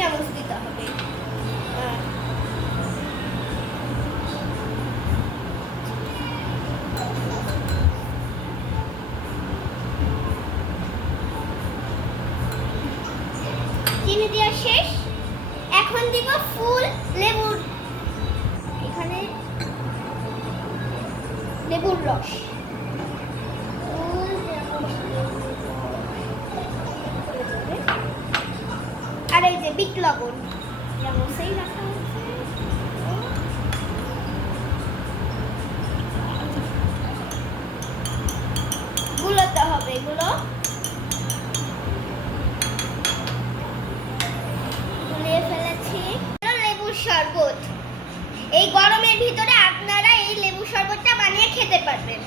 চামচ দিতে হবে। চিনি দেওয়া শেষ। এখন দিব ফুল লেবুর, এখানে লেবুর রস। আর এই যে বিট লবণ চামচেই রাখা হচ্ছে। গুলোতে হবে, এগুলো গুলিয়ে ফেলেছি। লেবুর শরবত, এই গরমের ভিতরে আপনারা এই লেবু শরবতটা বানিয়ে খেতে পারবেন।